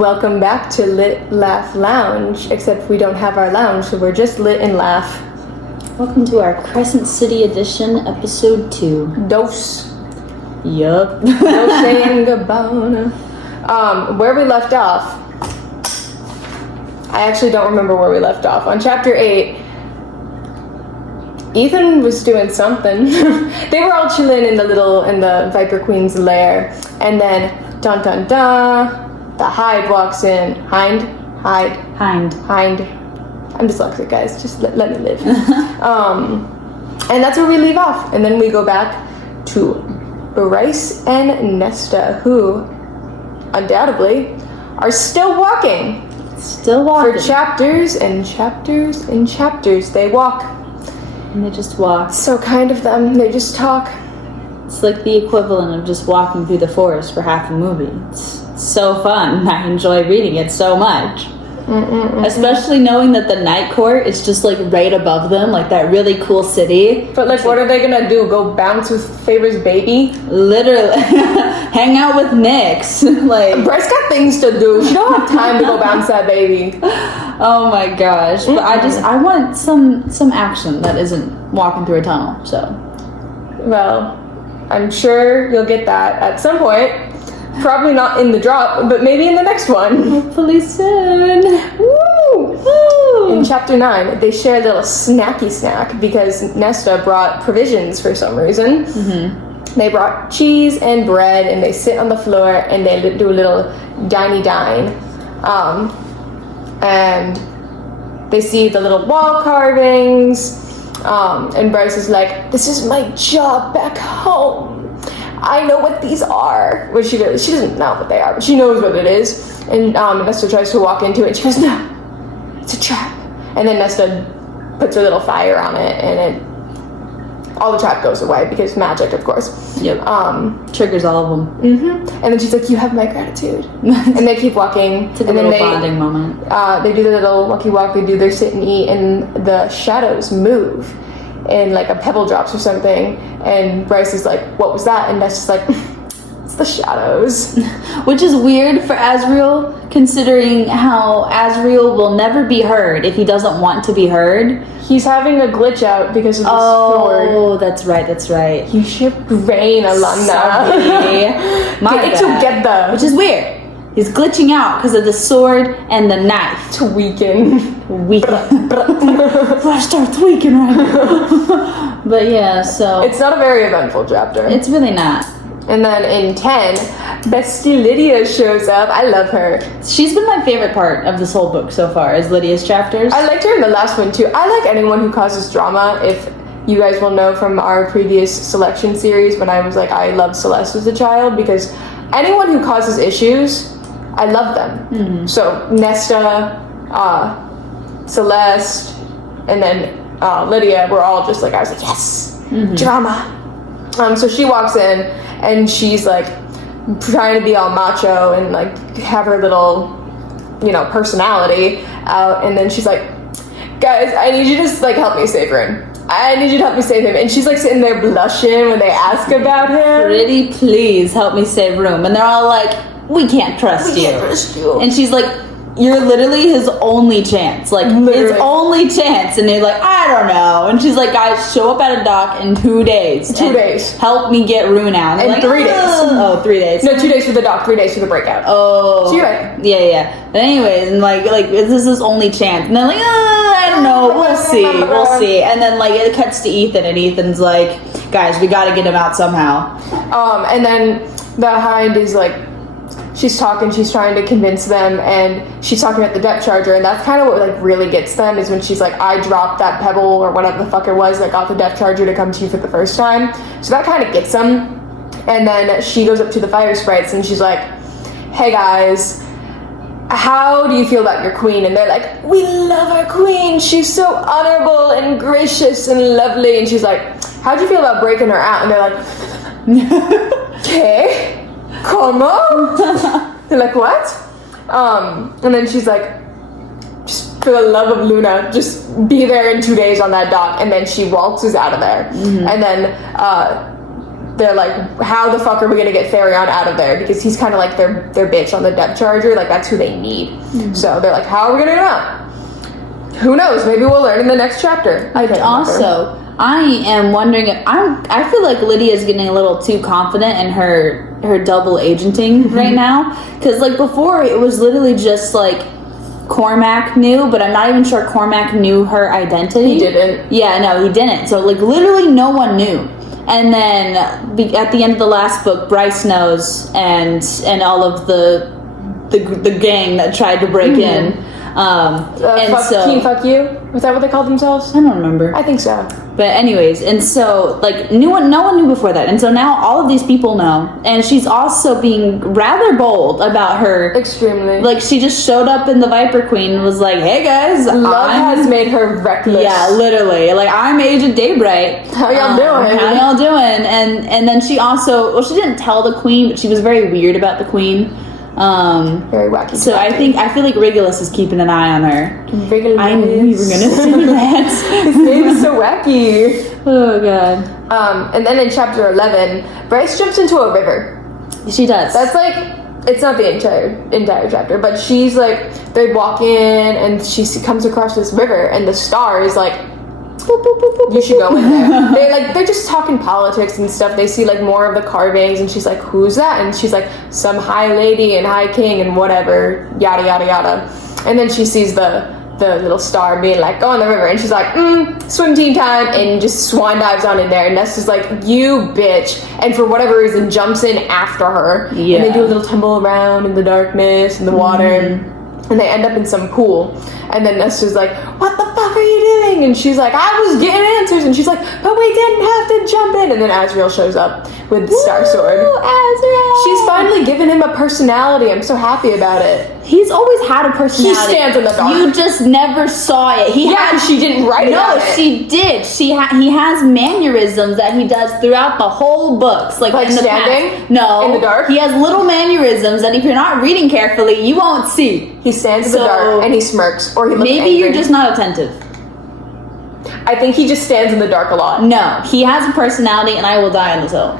welcome back to Lit Laugh Lounge, except we don't have our lounge, so we're just lit and laugh. Welcome to our Crescent City edition, episode 2. Dos. Yup. Dolce and Gabbana. Where we left off, I actually don't remember where we left off. On chapter 8, Ethan was doing something. They were all chilling in the Viper Queen's lair, and then dun dun dun, the Hind walks in. Hind. I'm dyslexic, guys. Just let me live. And that's where we leave off, and then we go back to Bryce and Nesta, who undoubtedly are still walking. For chapters and chapters and chapters, they walk. And they just walk. So kind of them. They just talk. It's like the equivalent of just walking through the forest for half a movie. It's so fun. I enjoy reading it so much. Especially knowing that the night court is just like right above them, like that really cool city. But like, what are they gonna do? Go bounce with Favor's baby? Literally. Hang out with Nyx. Like, Bryce got things to do. She don't have time to go bounce that baby. Oh my gosh. But I want some action that isn't walking through a tunnel, so. Well, I'm sure you'll get that at some point. Probably not in the drop, but maybe in the next one. Hopefully soon. Woo! In chapter 9, they share a little snacky snack because Nesta brought provisions for some reason. They brought cheese and bread, and they sit on the floor and they do a little dine. And they see the little wall carvings. And Bryce is like, "This is my job back home. I know what these are." Well, she doesn't know what they are, but she knows what it is. And Nesta tries to walk into it, and she goes, "No, it's a trap." And then Nesta puts a little fire on it, and all the trap goes away because magic, of course. Yep. Triggers all of them. And then she's like, "You have my gratitude." And they keep walking. It's like a little bonding moment. They do the little walkie walk. They do their sit and eat, and the shadows move. And like a pebble drops or something, and Bryce is like, "What was that?" And Nesta's like, "It's the shadows." Which is weird for Azriel, considering how Azriel will never be heard if he doesn't want to be heard. He's having a glitch out because of the sword. Oh, that's right. You should brain, Alana. My Get it bad. together. Which is weird. He's glitching out because of the sword and the knife. Tweaking. I start tweaking right now. But yeah, so It's not a very eventful chapter. it's really not. And then in 10, Bestie Lydia shows up. I love her. She's been my favorite part of this whole book so far, is Lydia's chapters. I liked her in the last one too. I like anyone who causes drama. If you guys will know from our previous selection series, when I was like, I loved Celeste as a child, because anyone who causes issues, I love them. So Nesta, Celeste, and then Lydia were all just like, I was like, yes, drama. So she walks in and she's like trying to be all macho and like have her little, personality out, and then she's like, "Guys, I need you to just like help me save him. I need you to help me save him." And she's like sitting there blushing when they ask about him. Pretty please help me save room. And they're all like, we can't trust you. And she's like, "You're literally his only chance. Like, his only chance." And they're like, "I don't know." And she's like, "Guys, show up at a dock in 2 days. 2 days. Help me get Rune out." And like, 3 days. Oh, 3 days. No, 2 days for the doc, 3 days for the breakout. Oh. So you're right. Yeah. But anyways, and like this is his only chance. And they're like, I don't know. We'll see. And then like it cuts to Ethan, and Ethan's like, "Guys, we got to get him out somehow." And then the Hind is like, she's trying to convince them, and she's talking about the depth charger, and that's kind of what like really gets them, is when she's like, "I dropped that pebble or whatever the fuck it was that got the depth charger to come to you for the first time." So that kind of gets them. And then she goes up to the fire sprites and she's like, "Hey guys, how do you feel about your queen?" And they're like, "We love our queen. She's so honorable and gracious and lovely." And she's like, "How'd you feel about breaking her out?" And they're like, "Okay. Como?" They're like, "What?" And then she's like, "Just for the love of Luna, just be there in 2 days on that dock." And then she waltzes out of there. And then they're like, how the fuck are we gonna get Therion out of there? Because he's kind of like their bitch on the depth charger. Like, that's who they need. Mm-hmm. So they're like, how are we gonna get him out? Who knows? Maybe we'll learn in the next chapter. I am wondering if I feel like Lydia's getting a little too confident in her double agenting right now. Because like before, it was literally just like Cormac knew, but I'm not even sure Cormac knew her identity. He didn't. Yeah, no, he didn't. So like literally no one knew. And then at the end of the last book, Bryce knows, and all of the gang that tried to break in. Team Fuck You? Was that what they called themselves? I don't remember. I think so. But anyways, and so like no one knew before that, and so now all of these people know, and she's also being rather bold about her. Extremely. Like she just showed up in the Viper Queen and was like, "Hey guys, love has made her reckless." Yeah, literally. Like I'm Agent Daybright. How y'all doing? How y'all doing? And then she also she didn't tell the Queen, but she was very weird about the Queen. Very wacky. So I feel like Regulus is keeping an eye on her. Regulus. I knew you were gonna say that. His name is so wacky. Oh god. And then in chapter 11, Bryce jumps into a river. She does. That's like, it's not the entire chapter, but she's like, they walk in and she comes across this river, and the star is like, boop, boop, boop, boop, you should go in there. They're just talking politics and stuff. They see like more of the carvings, and she's like, who's that? And she's like, some high lady and high king and whatever, yada yada yada. And then she sees the little star being like, go in the river, and she's like, swim team time, and just swan dives on in there. And Nesta's like, you bitch, and for whatever reason jumps in after her. Yeah. And they do a little tumble around in the darkness and the water. And they end up in some pool. And then Nesta's like, what the fuck are you doing? And she's like, I was getting answers. And she's like, but we didn't have to jump in. And then Azriel shows up with the Star Sword. Azriel! She's finally given him a personality. I'm so happy about it. He's always had a personality. He stands in the dark. You just never saw it. She didn't write it. No, she did. He has mannerisms that he does throughout the whole books. Like in the standing? Past. No. In the dark? He has little mannerisms that if you're not reading carefully, you won't see. He stands in the dark and he smirks, or he looks maybe angry. You're just not attentive. I think he just stands in the dark a lot. No, he has a personality, and I will die on this hill.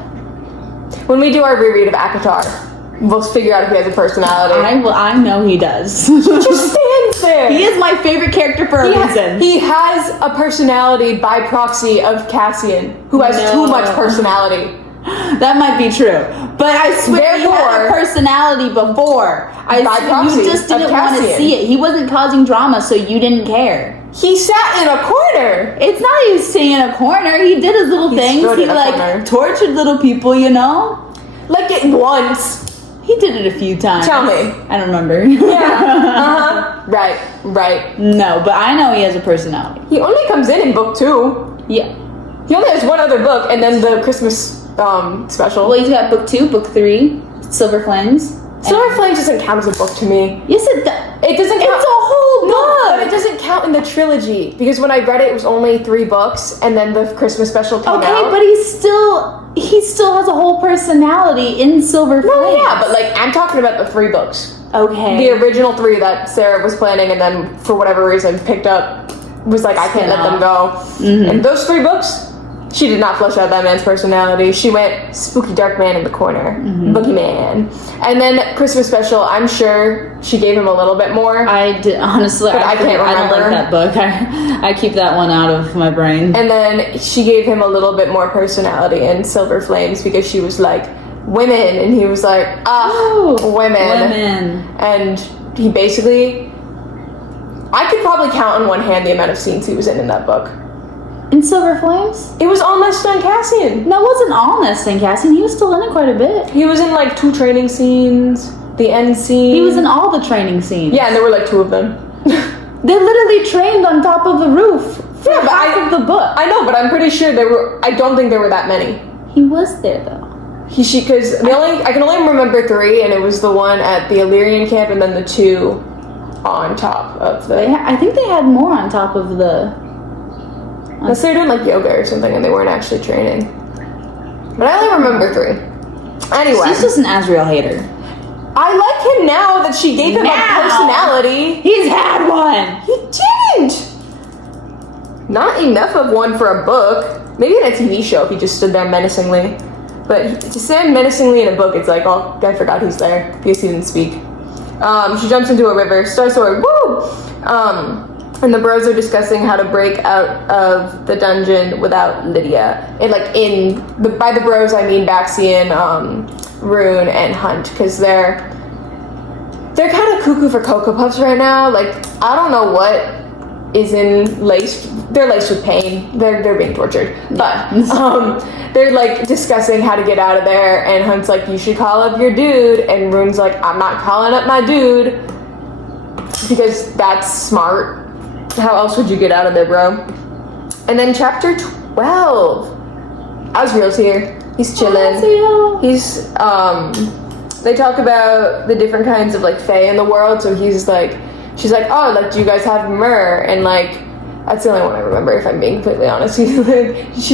When we do our reread of ACOTAR, we'll figure out if he has a personality. I know he does. He just stands there. He is my favorite character for a reason. He has a personality by proxy of Cassian, who has too much personality. That might be true, but I swear he had a personality before. You just didn't want to see it. He wasn't causing drama, so you didn't care. He sat in a corner. It's not he was sitting in a corner. He did his little things. He like tortured little people, you know. Like it once. He did it a few times. Tell me. I don't remember. Yeah. Right. No, but I know he has a personality. He only comes in book 2. Yeah. He only has one other book, and then the Christmas special. Well, he's got book 2, book 3, Silver Flames. Silver Flames doesn't count as a book to me. Yes, it does. It doesn't count. It's a whole book. No, but it doesn't count in the trilogy, because when I read it was only 3 books, and then the Christmas special came out. Okay, but he still has a whole personality in Silver Flames. No, yeah, but like I'm talking about the 3 books. Okay. The original 3 that Sarah was planning, and then for whatever reason picked up, was like, I can't let them go. Mm-hmm. And those 3 books, she did not flesh out that man's personality. She went spooky dark man in the corner, boogeyman. And then Christmas special, I'm sure she gave him a little bit more. I did, honestly, but I can't remember. I don't like that book. I keep that one out of my brain. And then she gave him a little bit more personality in Silver Flames, because she was like, women, and he was like, women. And he basically, I could probably count on one hand the amount of scenes he was in that book. In Silver Flames? It was all Nesta and Cassian. No, it wasn't all Nesta and Cassian. He was still in it quite a bit. He was in like 2 training scenes, the end scene. He was in all the training scenes. Yeah, and there were like 2 of them. They literally trained on top of the roof for half of the book. I know, but I'm pretty sure I don't think there were that many. He was there though. Because I can only remember 3, and it was the one at the Illyrian camp, and then the 2 on top of the. I think they had more on top of the. Unless they were doing like yoga or something and they weren't actually training. But I only remember 3. Anyway. She's just an Azriel hater. I like him now that she gave him a personality. He's had one. He didn't. Not enough of one for a book. Maybe in a TV show if he just stood there menacingly. But to stand menacingly in a book, it's like, oh, I forgot he's there because he didn't speak. She jumps into a river. Star Sword, woo! And the bros are discussing how to break out of the dungeon without Lydia. And like by the bros, I mean Baxian, Rune, and Hunt, because they're kind of cuckoo for Cocoa Puffs right now. Like, I don't know what is they're laced with pain. They're being tortured. But they're like discussing how to get out of there, and Hunt's like, you should call up your dude, and Rune's like, I'm not calling up my dude, because that's smart. How else would you get out of there, bro? And then chapter 12. Asriel's here. He's chilling. He's they talk about the different kinds of like fae in the world. So she's like, oh, like, do you guys have myrrh? And like, that's the only one I remember, if I'm being completely honest. She's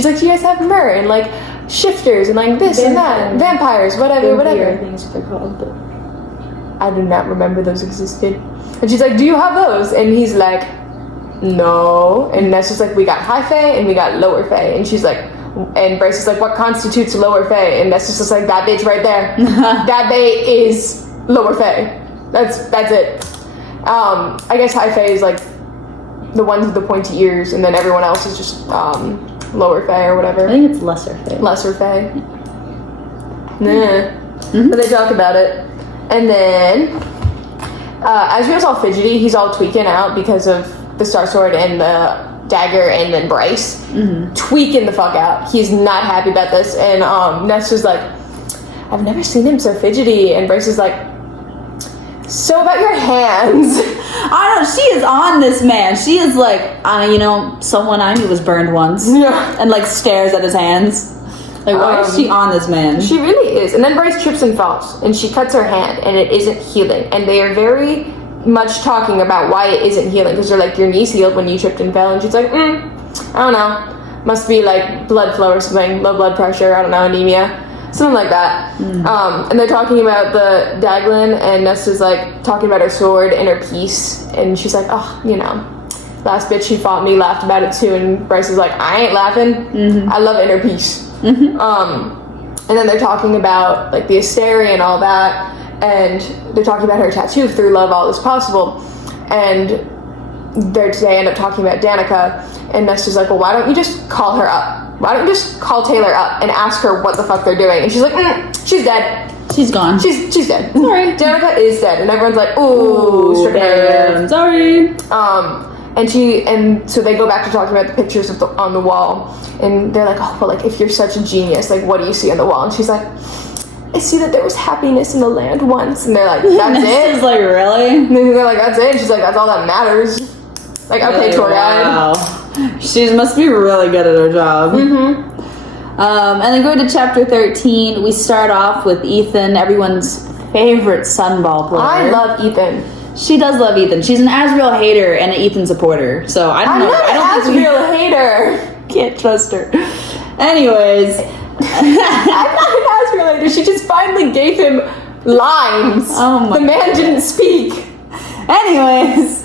like, do you guys have myrrh? And like shifters and like this and that, vampires, whatever. I think is what they're called. But I do not remember those existed. And she's like, do you have those? And he's like, no. And that's just like, we got high fae and we got lower fae. And she's like, and Bryce is like, what constitutes lower fae? And that's just like, that bitch right there. That bae is lower fae. That's it. I guess high fae is like the ones with the pointy ears, and then everyone else is just lower fae or whatever. I think it's lesser fae. Lesser fae. But they talk about it. And then Asriel's all fidgety. He's all tweaking out because of the Star Sword and the dagger, and then Bryce tweaking the fuck out. He's not happy about this. And Ness was like, I've never seen him so fidgety. And Bryce is like, so about your hands. I don't know, she is on this man. She is like, someone I knew was burned once. Yeah. And like stares at his hands. Like, why is she on this man? She really is. And then Bryce trips and falls, and she cuts her hand, and it isn't healing. And they are very much talking about why it isn't healing, because they're like, your knees healed when you tripped and fell. And she's like, I don't know. Must be like blood flow or something, low blood pressure, I don't know, anemia. Something like that. And they're talking about the Daglin, and Nesta's like talking about her sword and her piece, and she's like, oh, last bitch she fought me laughed about it too. And Bryce is like, I ain't laughing. I love inner peace. And then they're talking about like the Asteri and all that, and they're talking about her tattoo, through love all is possible. And they end up talking about Danica, and Nesta's like, well, why don't you just call her up? Why don't you just call Taylor up and ask her what the fuck they're doing? And she's like, she's dead. She's gone. She's dead. Sorry. Danica is dead. And everyone's like, ooh, damn, sorry. And so they go back to talking about the pictures on the wall. And they're like, oh, well, like, if you're such a genius, like, what do you see on the wall? And she's like, I see that there was happiness in the land once. And they're like, that's it? She's like, really? And they're like, that's it? And she's like, that's all that matters. Like, okay, tour guide. Wow. She must be really good at her job. And then going to chapter 13, we start off with Ethan, everyone's favorite Sunball player. I love Ethan. She does love Ethan. She's an Asriel hater and an Ethan supporter. So I don't know. I'm not an Asriel hater. Can't trust her. Anyways. I'm not an Asriel hater. She just finally gave him lines. Oh my The man didn't speak. Anyways,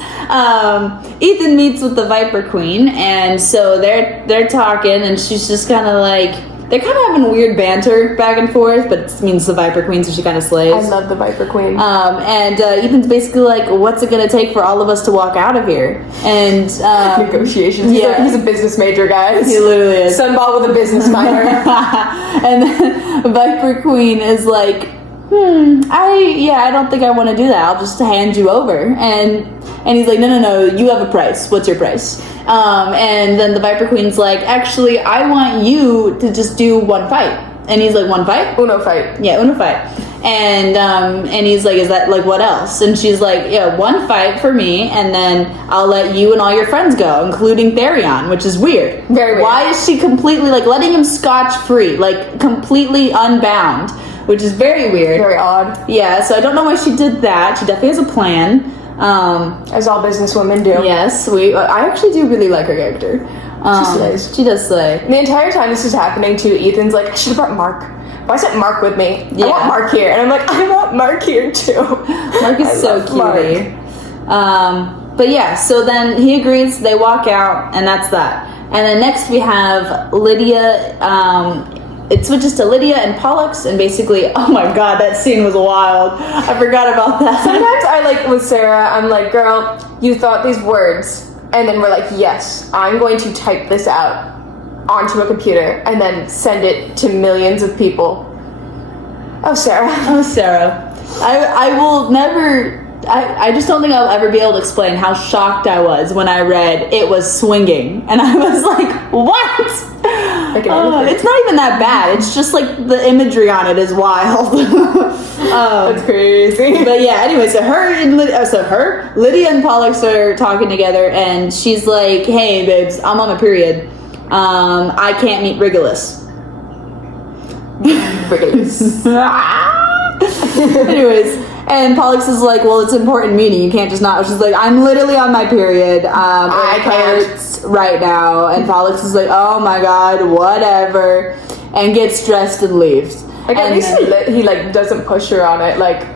Ethan meets with the Viper Queen, and so they're talking, and she's just kind of like, they're kind of having weird banter back and forth, but it means the Viper Queen, so she kind of slays. I love the Viper Queen. And Ethan's basically like, what's it gonna take for all of us to walk out of here? And negotiations. Yeah. He's a business major, guys. He literally is. Sunball with a business minor. And then Viper Queen is like, I don't think I want to do that. I'll just hand you over. And he's like, no, you have a price. What's your price? And then the Viper Queen's like, actually, I want you to just do one fight. And he's like, one fight? Uno fight. Yeah, Uno fight. And he's like, is that like what else? And she's like, yeah, one fight for me, and then I'll let you and all your friends go, including Therion, which is weird. Very weird. Why is she completely like letting him scotch free, like completely unbound? Which is very weird. Very odd. Yeah, so I don't know why she did that. She definitely has a plan. As all businesswomen do. Yes, I actually do really like her character. She slays. She does slay. The entire time this is happening too, Ethan's like, I should have brought Mark. Why sent Mark with me? Yeah. I want Mark here. And I'm like, I want Mark here too. Mark is so cutie. But yeah, so then he agrees, they walk out, and that's that. And then next we have Lydia it switches to Lydia and Pollux, and basically, oh my god, that scene was wild. I forgot about that. Sometimes I like with Sarah, I'm like, girl, you thought these words, and then we're like, yes, I'm going to type this out onto a computer and then send it to millions of people. Oh, Sarah. Oh, Sarah. I will never... I just don't think I'll ever be able to explain how shocked I was when I read it was swinging. And I was like, what? It's not even that bad. It's just like the imagery on it is wild. That's crazy. But yeah, anyway, so Lydia and Pollux are talking together, and she's like, hey, babes, I'm on my period. I can't meet Regulus. Anyways, and Pollux is like, well, it's an important meeting. You can't just not. She's like, I'm literally on my period. I hurts right now. And Pollux is like, oh my god, whatever, and gets dressed and leaves. Like, at least he like doesn't push her on it. Like,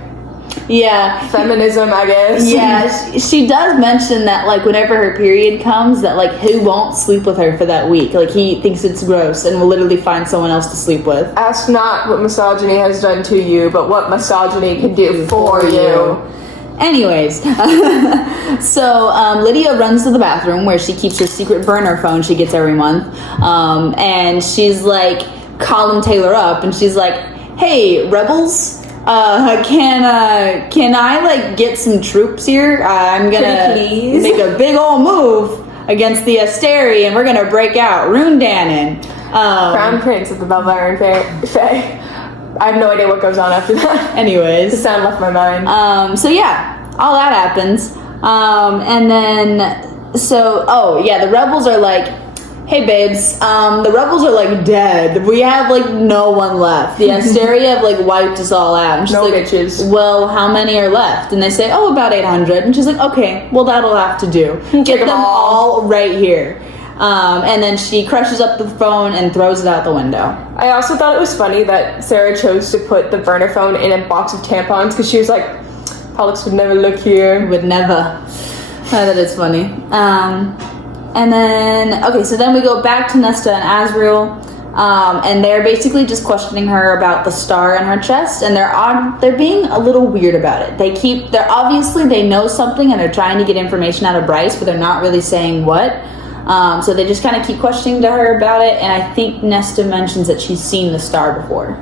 yeah, feminism, I guess. Yeah, she does mention that, like, whenever her period comes, that, like, he won't sleep with her for that week. Like, he thinks it's gross and will literally find someone else to sleep with. Ask not what misogyny has done to you, but what misogyny can do for you. Anyways, so Lydia runs to the bathroom where she keeps her secret burner phone she gets every month. And she's like, calling Taylor up, and she's like, hey, rebels, can I like get some troops here? I'm gonna make a big old move against the Asteri, and we're gonna break out Rundanon. Crown Prince of the Belvaran Fae. I have no idea what goes on after that. Anyways, the sound left my mind. So yeah, all that happens, and then the rebels are like, hey babes, the rebels are like dead. We have like no one left. The Asteri have like wiped us all out. And she's like, bitches. Well, how many are left? And they say, oh, about 800. And she's like, okay, well, that'll have to do. Get them all right here. And then she crushes up the phone and throws it out the window. I also thought it was funny that Sarah chose to put the burner phone in a box of tampons, because she was like, Pollux would never look here. Would never. That is funny. And then, okay, so then we go back to Nesta and Asriel, and they're basically just questioning her about the star in her chest, and they're being a little weird about it. They're obviously, they know something, and they're trying to get information out of Bryce, but they're not really saying what. So they just kind of keep questioning to her about it, and I think Nesta mentions that she's seen the star before.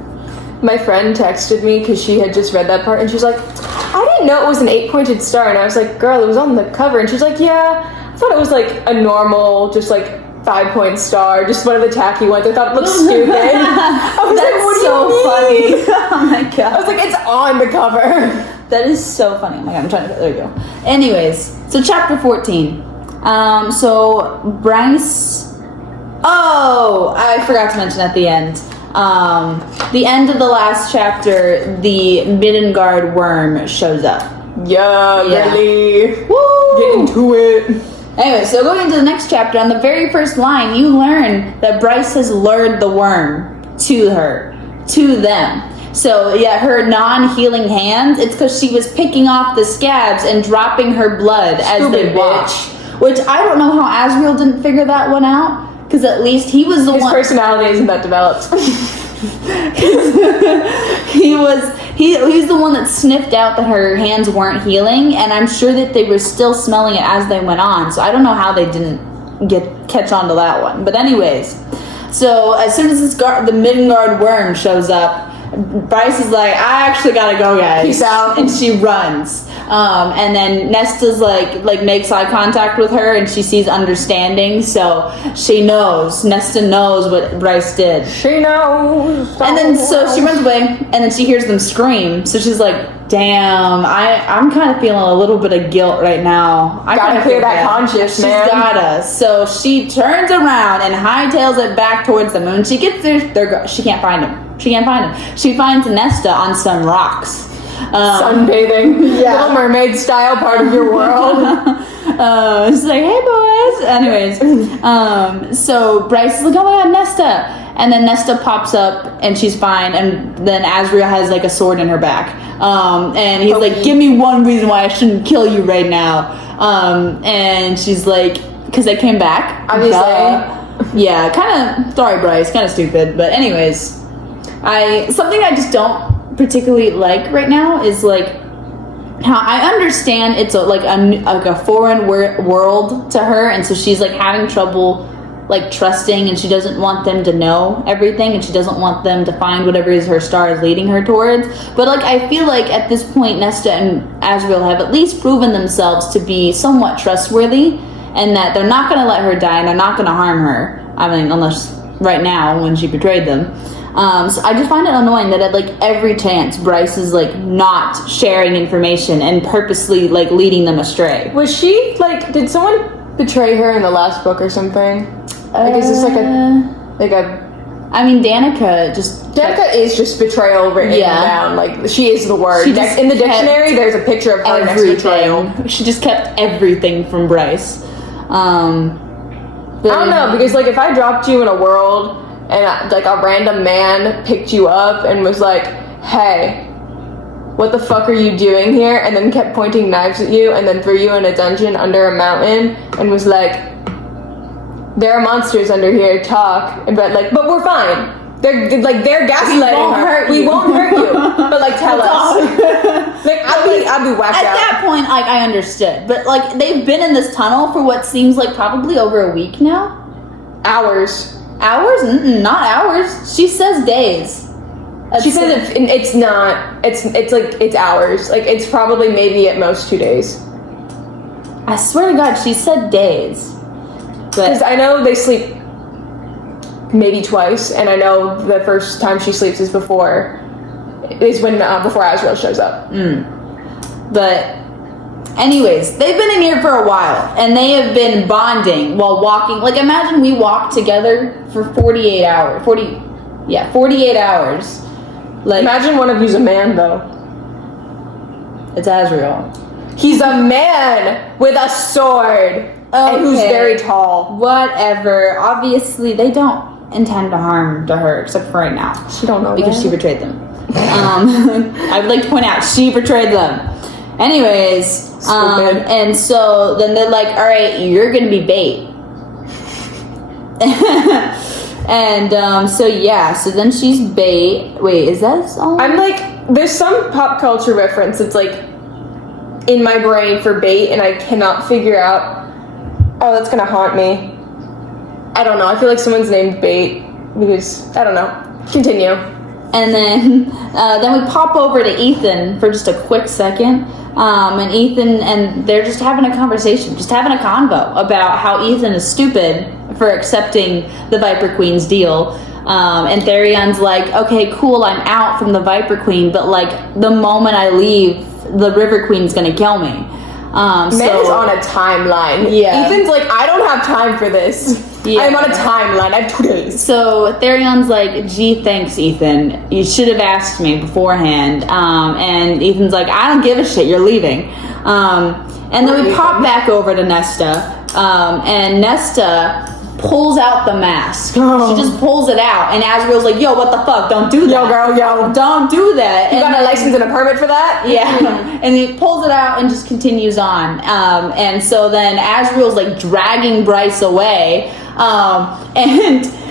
My friend texted me because she had just read that part, and she's like, I didn't know it was an 8-pointed star, and I was like, girl, it was on the cover, and she's like, yeah, I thought it was like a normal, just like 5-point star, just one of the tacky ones. I thought it looked stupid. I was That's like, so funny. Oh my god. I was like, it's on the cover. That is so funny. Oh my god, I'm trying to, there you go. Anyways, so chapter 14. So Bryce, I forgot to mention at the end. The end of the last chapter, the Midgard worm shows up. Yeah, really. Woo! Get into it. Anyway, so going into the next chapter, on the very first line, you learn that Bryce has lured the worm to them. So yeah, her non-healing hands, it's because she was picking off the scabs and dropping her blood as they watch. Which I don't know how Asriel didn't figure that one out, because at least he was the one. His personality isn't that developed. He's the one that sniffed out that her hands weren't healing, and I'm sure that they were still smelling it as they went on. So I don't know how they didn't catch on to that one. But anyways, so as soon as the Midgard worm shows up, Bryce is like, I actually gotta go, guys. Peace out. And she runs. And then Nesta's like makes eye contact with her, and she sees understanding, so Nesta knows what Bryce did. She knows. And then so she runs away, and then she hears them scream, so she's like, damn, I'm kind of feeling a little bit of guilt right now. I gotta clear that conscience, man. She's gotta. So she turns around and hightails it back towards them. And when she gets there, she can't find him. She finds Nesta on some rocks. Sunbathing. Yeah. Little Mermaid style part of your world. She's like, hey boys. Anyways, so Bryce is like, oh my god, Nesta. And then Nesta pops up and she's fine. And then Asriel has like a sword in her back. And he's like, give me one reason why I shouldn't kill you right now. And she's like, because they came back. Obviously. Yeah, kind of, sorry Bryce, kind of stupid. But anyways, Something I just don't particularly like right now is like how I understand it's a foreign world to her, and so she's like having trouble like trusting, and she doesn't want them to know everything, and she doesn't want them to find whatever is her star is leading her towards. But like I feel like at this point Nesta and Azriel have at least proven themselves to be somewhat trustworthy, and that they're not going to let her die and they're not going to harm her. I mean, unless right now when she betrayed them. So I just find it annoying that at like every chance Bryce is like not sharing information and purposely like leading them astray. Was she like? Did someone betray her in the last book or something? Like, is this like a? I mean, Danica is just betrayal written down. Like, she is the word. In the dictionary, there's a picture of her next to betrayal. She just kept everything from Bryce. I don't know, because like if I dropped you in a world and like a random man picked you up and was like, "Hey, what the fuck are you doing here?" and then kept pointing knives at you and then threw you in a dungeon under a mountain and was like, "There are monsters under here, talk," but we're fine. They're gaslighting her. We won't hurt you, but like tell us. Like I'd be whacked out. At that point, like I understood, but like they've been in this tunnel for what seems like probably over a week now. Hours. Not hours. She says days. She says it's not. It's hours. Like it's probably maybe at most 2 days. I swear to God, she said days. Because I know they sleep maybe twice, and I know the first time she sleeps is before Azriel shows up. But anyways, they've been in here for a while, and they have been bonding while walking. Like imagine we walked together for 48 hours. 48 hours. Like imagine one of you's a man though. It's Azriel. He's a man with a sword. And who's very tall. Whatever. Obviously, they don't intend to harm to her, except for right now. She don't know because that. she betrayed them. I would like to point out, she betrayed them. Anyways, and so then they're like, all right, you're going to be bait. And so then she's bait. Wait, is that all? I'm like, there's some pop culture reference that's like in my brain for bait, and I cannot figure out. Oh, that's gonna haunt me. I don't know. I feel like someone's named Bait because I don't know. Continue. And then we pop over to Ethan for just a quick second. And Ethan and they're just having a conversation, just having a convo about how Ethan is stupid for accepting the Viper Queen's deal. And Therion's like, okay, cool, I'm out from the Viper Queen, but like the moment I leave, the River Queen's gonna kill me. Man is on a timeline. Yeah. Ethan's like, I don't have time for this. Yeah. I'm on a timeline. I have 2 days. So Therion's like, gee, thanks, Ethan. You should have asked me beforehand. And Ethan's like, I don't give a shit. You're leaving. And then we pop back over to Nesta. And Nesta pulls out the mask. Oh. She just pulls it out. And Azriel's like, yo, what the fuck? Don't do that. Yo, girl, yo. Don't do that. You got a license and a permit for that? Yeah. And he pulls it out and just continues on. And so then Azriel's like dragging Bryce away.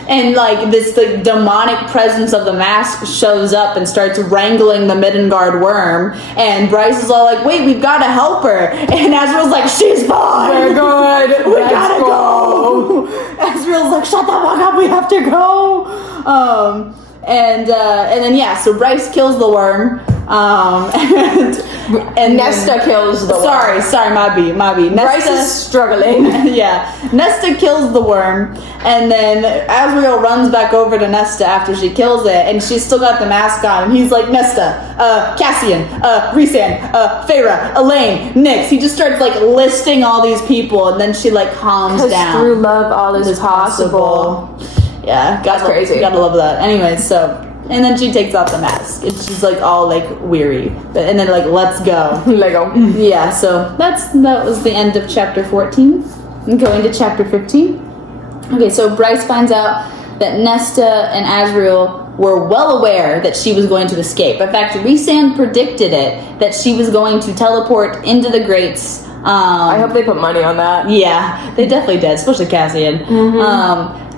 And like this like demonic presence of the mask shows up and starts wrangling the Middengard worm, and Bryce is all like, wait, we've got to help her, and Azriel's like, she's fine, we're good, we gotta go. Azriel's like, shut the fuck up, we have to go. And then so Bryce kills the worm, and Nesta kills the worm. Sorry, my B. Nesta, Bryce is struggling. Yeah, Nesta kills the worm, and then Azriel runs back over to Nesta after she kills it, and she's still got the mask on, and he's like, Nesta, Cassian, Rhysand, Feyre, Elaine, Nyx. He just starts like listing all these people, and then she like calms down. Because through love, all is possible. Yeah, that's crazy. Gotta love that. Anyways, and then she takes off the mask. And she's like all like weary, and then like let's go. Lego. Yeah. So that was the end of chapter 14. And going to chapter 15. Okay, so Bryce finds out that Nesta and Azriel were well aware that she was going to escape. In fact, Rhysand predicted it, that she was going to teleport into the Grates. I hope they put money on that. Yeah, they definitely did, especially Cassian.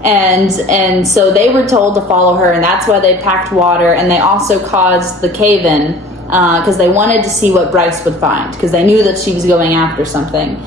And so they were told to follow her, and that's why they packed water, and they also caused the cave-in because they wanted to see what Bryce would find, because they knew that she was going after something.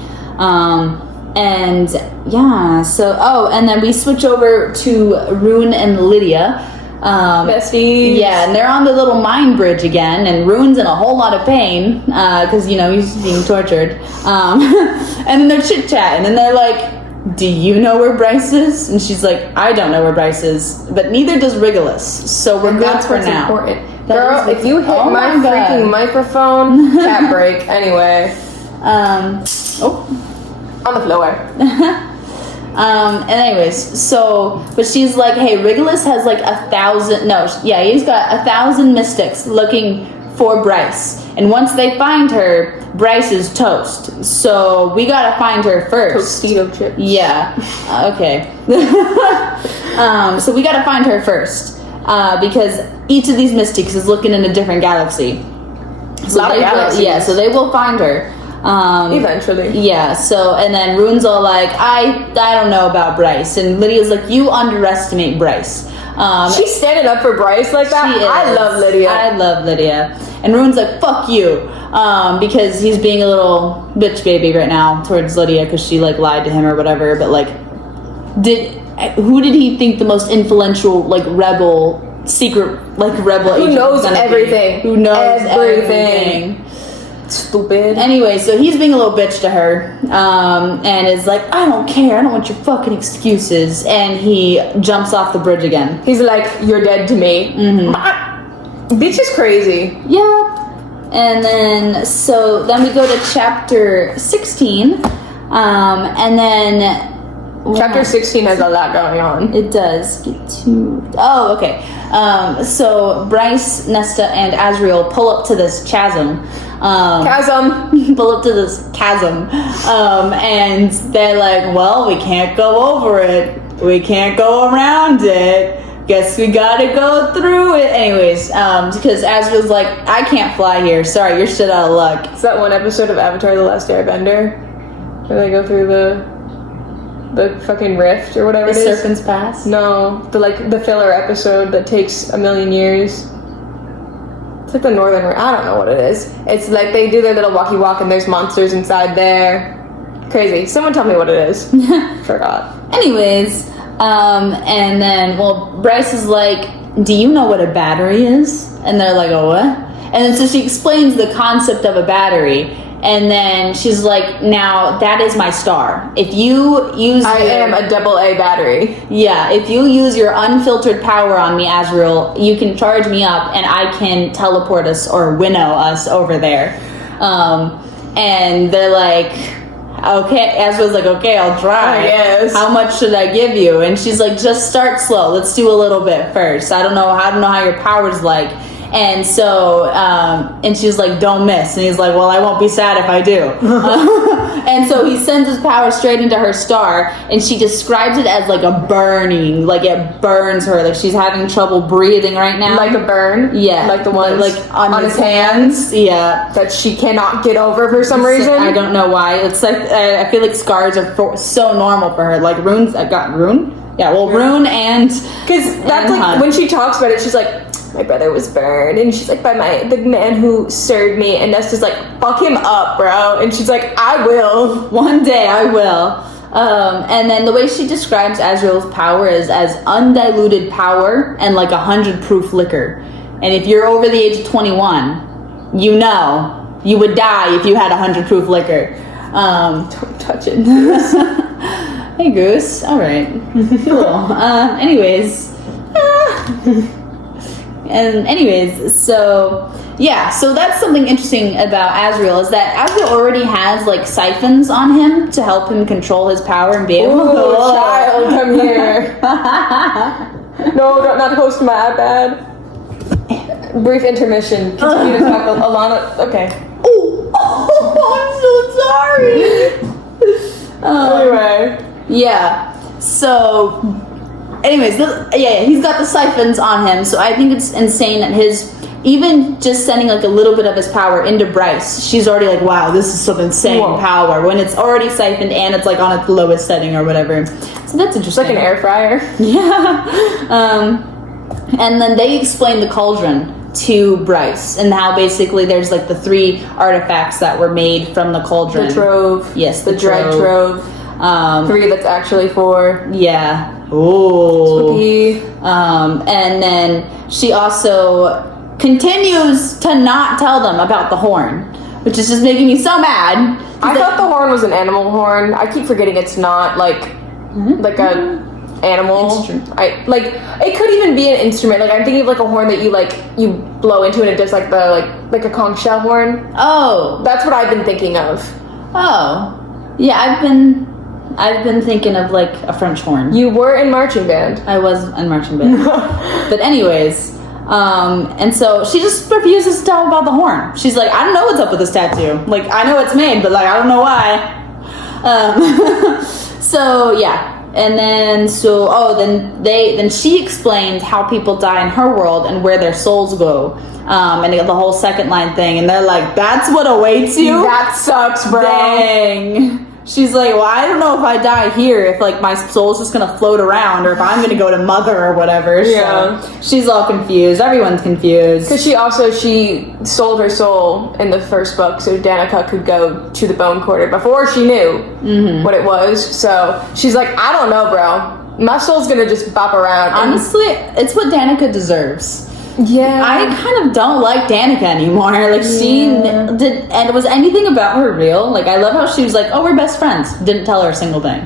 And yeah, so and then we switch over to Rune and Lydia. Besties. Yeah, and they're on the little mine bridge again, and Rune's in a whole lot of pain because he's being tortured. And then they're chit-chatting, and they're like, do you know where Bryce is? And she's like, I don't know where Bryce is, but neither does Regulus, so we're good for now. Important. Girl, if you hit my freaking microphone, cat break. Anyway. On the floor. And anyways, but she's like, hey, Regulus has like 1,000, he's got 1,000 mystics looking for Bryce. And once they find her, Bryce is toast. So we gotta find her first. Tostito chips. Yeah. Okay. So we gotta find her first. Because each of these mystics is looking in a different galaxy. So they will find her. Eventually. Yeah, so, and then Rune's all like, I don't know about Bryce. And Lydia's like, you underestimate Bryce. She's standing up for Bryce like that. I love Lydia. And Rune's like, fuck you. Because he's being a little bitch baby right now towards Lydia because she, like, lied to him or whatever. But, like, who did he think the most influential, like, secret rebel Who agent knows was gonna be? everything. Who knows everything. Stupid. Anyway, so he's being a little bitch to her, and is like, I don't care, I don't want your fucking excuses, and he jumps off the bridge again. He's like, you're dead to me. Mm-hmm. Bitch is crazy. Yep. And then we go to chapter 16, and then chapter 16 has a lot going on. It does. Okay. So Bryce, Nesta, and Azriel pull up to this chasm. Pull up to this chasm. And they're like, well, we can't go over it. We can't go around it. Guess we gotta go through it. Anyways, because Azriel's like, I can't fly here. Sorry, you're shit out of luck. Is that one episode of Avatar The Last Airbender? Where they go through the fucking rift or whatever it is? Serpent's Pass? No, the filler episode that takes 1,000,000 years. It's like the Northern, I don't know what it is. It's like they do their little walkie walk and there's monsters inside there. Crazy. Someone tell me what it is. Forgot. Anyways, and then, Bryce is like, do you know what a battery is? And they're like, oh, what? And then so she explains the concept of a battery. And then she's like, now that is my star. If you use I am a AA battery. Yeah, if you use your unfiltered power on me, Azriel, you can charge me up and I can teleport us or winnow us over there. And they're like, okay. Azriel's like, okay, I'll try. Yes. How much should I give you? And she's like, just start slow. Let's do a little bit first. I don't know how your power's like. And so, and she's like, don't miss. And he's like, well, I won't be sad if I do. And so he sends his power straight into her star, and she describes it as like a burning, like it burns her, like she's having trouble breathing right now. Like a burn? Yeah. Like the one like on his hands? Yeah. That she cannot get over for some reason? I don't know why. It's like, I feel like scars are so normal for her. Like Rune? Yeah, well, Rune and... Because that's like, Hunt. when she talks about it, she's like, my brother was burned, and she's like, by the man who served me, and Nesta's like, fuck him up, bro, and she's like, I will. One day I will. And then the way she describes Azriel's power is as undiluted power and like 100 proof liquor. And if you're over the age of 21, you would die if you had 100 proof liquor. Don't touch it. Hey, Goose. All right. Cool. So that's something interesting about Azriel, is that Azriel already has like siphons on him to help him control his power and be able to... Oh, child, come here. No, not host my iPad. Brief intermission. Continue to talk, Alana. Okay. Oh, I'm so sorry. Anyway. Yeah. So... Anyways, he's got the siphons on him, so I think it's insane that his even just sending like a little bit of his power into Bryce, she's already like, wow, this is some insane power, when it's already siphoned and it's like on its lowest setting or whatever. So that's interesting. It's like an air fryer. Yeah. And then they explain the cauldron to Bryce, and how basically there's like the 3 artifacts that were made from the cauldron. The trove. Yes, the dread trove. 3 that's actually 4. Yeah. Oh. Spooky. And then she also continues to not tell them about the horn, which is just making me so mad. I thought the horn was an animal horn. I keep forgetting it's not like a animal. It could even be an instrument. Like I'm thinking of like a horn that you blow into and it does like the like a conch shell horn. Oh, that's what I've been thinking of. Oh, yeah. I've been thinking of like a French horn. You were in marching band. I was in marching band. But anyways, and so she just refuses to tell about the horn. She's like, I don't know what's up with this tattoo. Like I know it's made, but like I don't know why. So yeah. And then then she explains how people die in her world and where their souls go, and the whole second line thing, and they're like, that's what awaits you? That sucks, bro. Dang. She's like, well, I don't know if I die here, if like my soul's just gonna float around, or if I'm gonna go to Mother or whatever. Yeah. So she's all confused. Everyone's confused. Because she sold her soul in the first book so Danica could go to the Bone Quarter before she knew what it was. So she's like, I don't know, bro. My soul's gonna just bop around. Honestly, it's what Danica deserves. Yeah. I kind of don't like Danica anymore. Like, and was anything about her real? Like, I love how she was like, oh, we're best friends. Didn't tell her a single thing.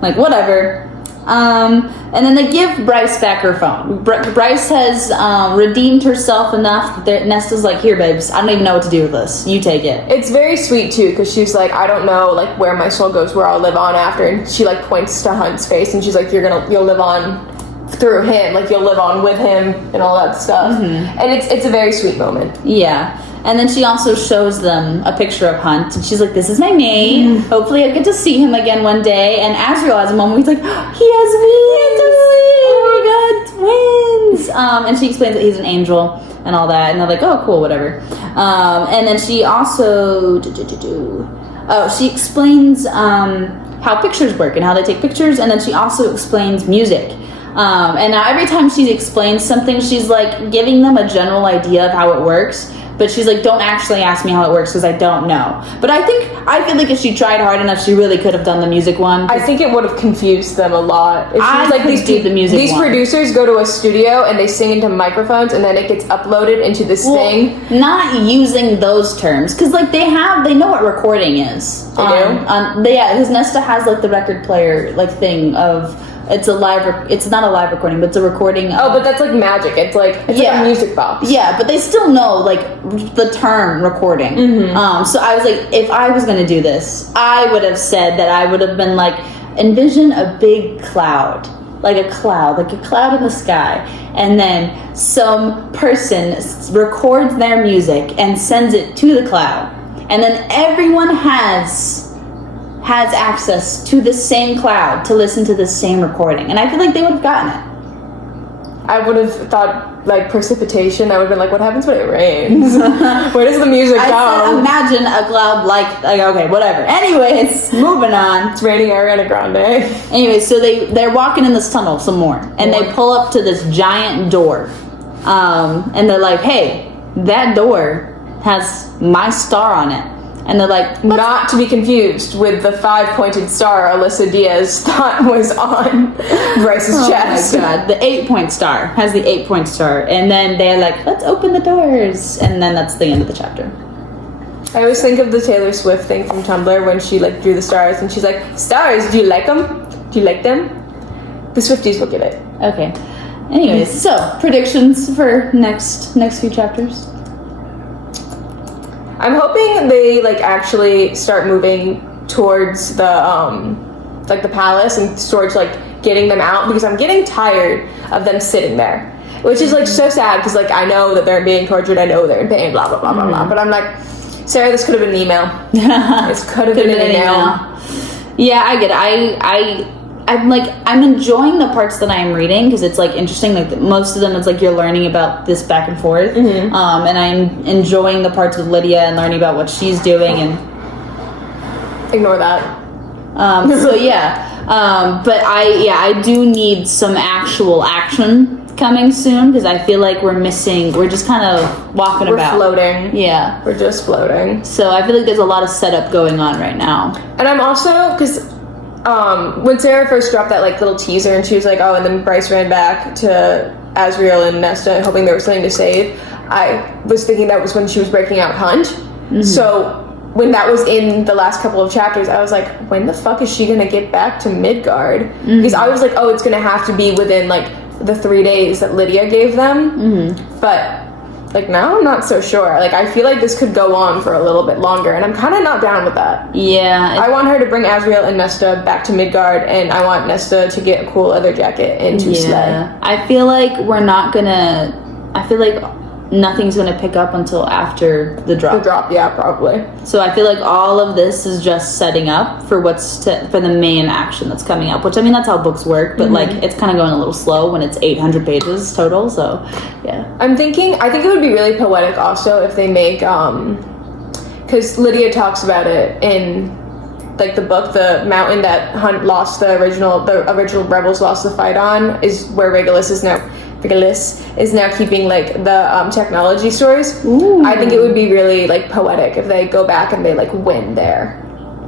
Like, whatever. And then they give Bryce back her phone. Bryce has redeemed herself enough that Nesta's like, here, babes, I don't even know what to do with this. You take it. It's very sweet, too, because she's like, I don't know, like, where my soul goes, where I'll live on after. And she, like, points to Hunt's face, and she's like, you'll live on through him, like you'll live on with him and all that stuff. And it's a very sweet moment. Yeah. And then she also shows them a picture of Hunt, and she's like, this is my mate. Hopefully I get to see him again one day. And Azrael has a moment where he's like, he has wings! Oh my god, twins! And she explains that he's an angel and all that, and they're like, oh cool, whatever. And then she also she explains how pictures work and how they take pictures, and then she also explains music. And now every time she explains something, she's like giving them a general idea of how it works, but she's like, don't actually ask me how it works because I don't know. But I feel like if she tried hard enough, she really could have done the music one. I think it would have confused them a lot. If I like these one. Producers go to a studio and they sing into microphones and then it gets uploaded into this thing. Not using those terms, because like they know what recording is. They do? Because Nesta has like the record player like thing of. It's not a live recording, but it's a recording. But that's like magic. It's like a music box. Yeah, but they still know like the term recording. So I was like, if I was going to do this, I would have said that I would have been like, envision a big cloud, like a cloud in the sky, and then some person records their music and sends it to the cloud, and then everyone has access to the same cloud to listen to the same recording. And I feel like they would have gotten it. I would have thought like precipitation. I would have been like, what happens when it rains? Where does the music go? Said, imagine a cloud like okay, whatever. Anyways, moving on. It's raining Ariana Grande. Anyways, so they're walking in this tunnel some more, and they pull up to this giant door. And they're like, hey, that door has my star on it. And they're like, not to be confused with the 5-pointed star Alyssa Diaz thought was on Bryce's chest. Oh my god, the 8-point star has the 8-point star. And then they're like, let's open the doors. And then that's the end of the chapter. I always think of the Taylor Swift thing from Tumblr when she like drew the stars and she's like, stars, do you like them? Do you like them? The Swifties will get it. Okay. Anyways, so predictions for next few chapters. I'm hoping they like actually start moving towards the like the palace and towards like getting them out, because I'm getting tired of them sitting there, which is like so sad because like I know that they're being tortured, I know they're in pain, blah blah blah blah blah, but I'm like, Sarah, this could have been an email. This could have been an email. Yeah, I get it. I'm enjoying the parts that I'm reading because it's like interesting. Like most of them, it's like you're learning about this back and forth, and I'm enjoying the parts with Lydia and learning about what she's doing and ignore that. So yeah, but I do need some actual action coming soon because I feel like we're just kind of walking about. We're floating. Yeah. We're just floating. So I feel like there's a lot of setup going on right now. And I'm also, because when Sarah first dropped that like little teaser and she was like, oh, and then Bryce ran back to Asriel and Nesta hoping there was something to save, I was thinking that was when she was breaking out Hunt. So when that was in the last couple of chapters, I was like, when the fuck is she gonna get back to Midgard? Because I was like, oh, it's gonna have to be within like the 3 days that Lydia gave them. But like now I'm not so sure. Like I feel like this could go on for a little bit longer and I'm kind of not down with that. Yeah. I want her to bring Asriel and Nesta back to Midgard, and I want Nesta to get a cool leather jacket and to slay. I feel like nothing's gonna pick up until after the drop. The drop, yeah, probably. So I feel like all of this is just setting up for for the main action that's coming up, which I mean that's how books work, but like it's kind of going a little slow when it's 800 pages total. So yeah, I think it would be really poetic also if they make because Lydia talks about it in like the book, the mountain that Hunt lost the original rebels lost the fight on is where Regulus is now keeping like the technology stores. Ooh. I think it would be really like poetic if they go back and they like win there.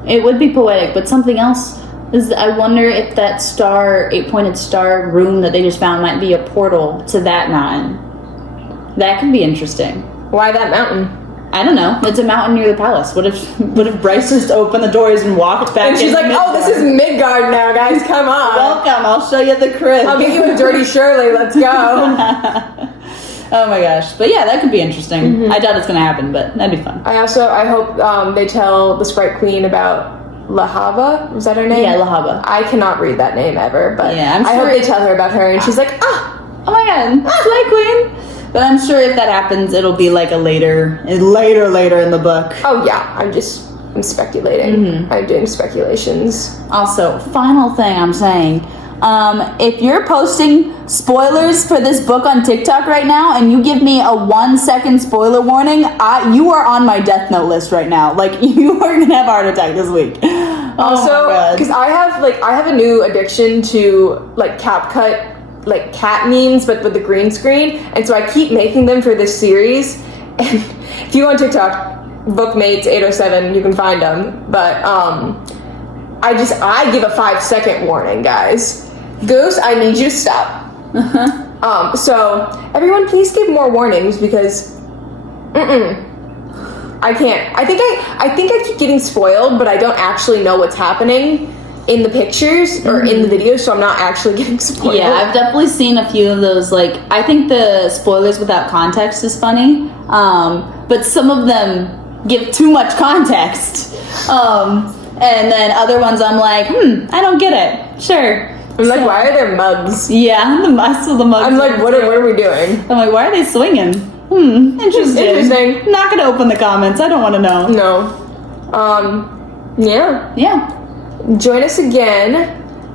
It would be poetic, but something else is I wonder if that 8-pointed star room that they just found might be a portal to that mountain. That could be interesting. Why that mountain? I don't know. It's a mountain near the palace. What if Bryce just opened the doors and walked back? And she's like, Midgard? "Oh, this is Midgard now, guys. Come on. Welcome. I'll show you the crib. I'll get you a dirty Shirley. Let's go." Oh my gosh. But yeah, that could be interesting. I doubt it's gonna happen, but that'd be fun. I hope they tell the Sprite Queen about Lahava. Was that her name? Yeah, Lahava. I cannot read that name ever, but yeah, I hope they tell her about her, and she's like, oh my god, Sprite Queen. But I'm sure if that happens, it'll be like a later in the book. Oh yeah, I'm speculating. I'm doing speculations. Also, final thing I'm saying, if you're posting spoilers for this book on TikTok right now and you give me a 1-second spoiler warning, you are on my death note list right now. Like you are gonna have a heart attack this week. Also, because I have a new addiction to like CapCut. Like cat memes but with the green screen, and so I keep making them for this series. And if you go on TikTok, Bookmates 807, you can find them, but I give a 5-second warning, guys. Goose, I need you to stop. So everyone please give more warnings because I can't. I think I keep getting spoiled, but I don't actually know what's happening in the pictures or in the videos, so I'm not actually getting spoiled. Yeah, I've definitely seen a few of those. Like, I think the spoilers without context is funny, but some of them give too much context. And then other ones I'm like, I don't get it. Sure. I'm like, why are there mugs? Yeah, I saw the mugs. I'm like, what are we doing? I'm like, why are they swinging? Interesting. Not gonna open the comments. I don't want to know. No. Yeah. Join us again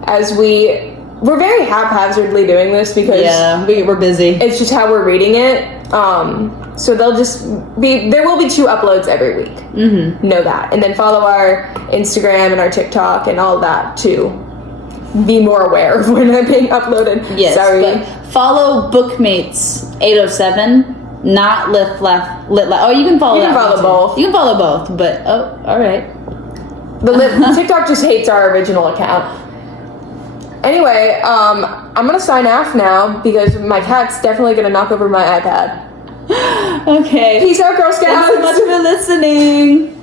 as we're very haphazardly doing this because we're busy. It's just how we're reading it. So there will be 2 uploads every week. Know that. And then follow our Instagram and our TikTok and all that to be more aware of when I'm being uploaded. Yes. Sorry. But follow Bookmates 807, not Lit Left. Oh, you can follow. You can follow both. You can follow both, but all right. The TikTok just hates our original account. Anyway, I'm gonna sign off now because my cat's definitely gonna knock over my iPad. Okay. Peace out, Girl Scouts. Thanks so much for listening.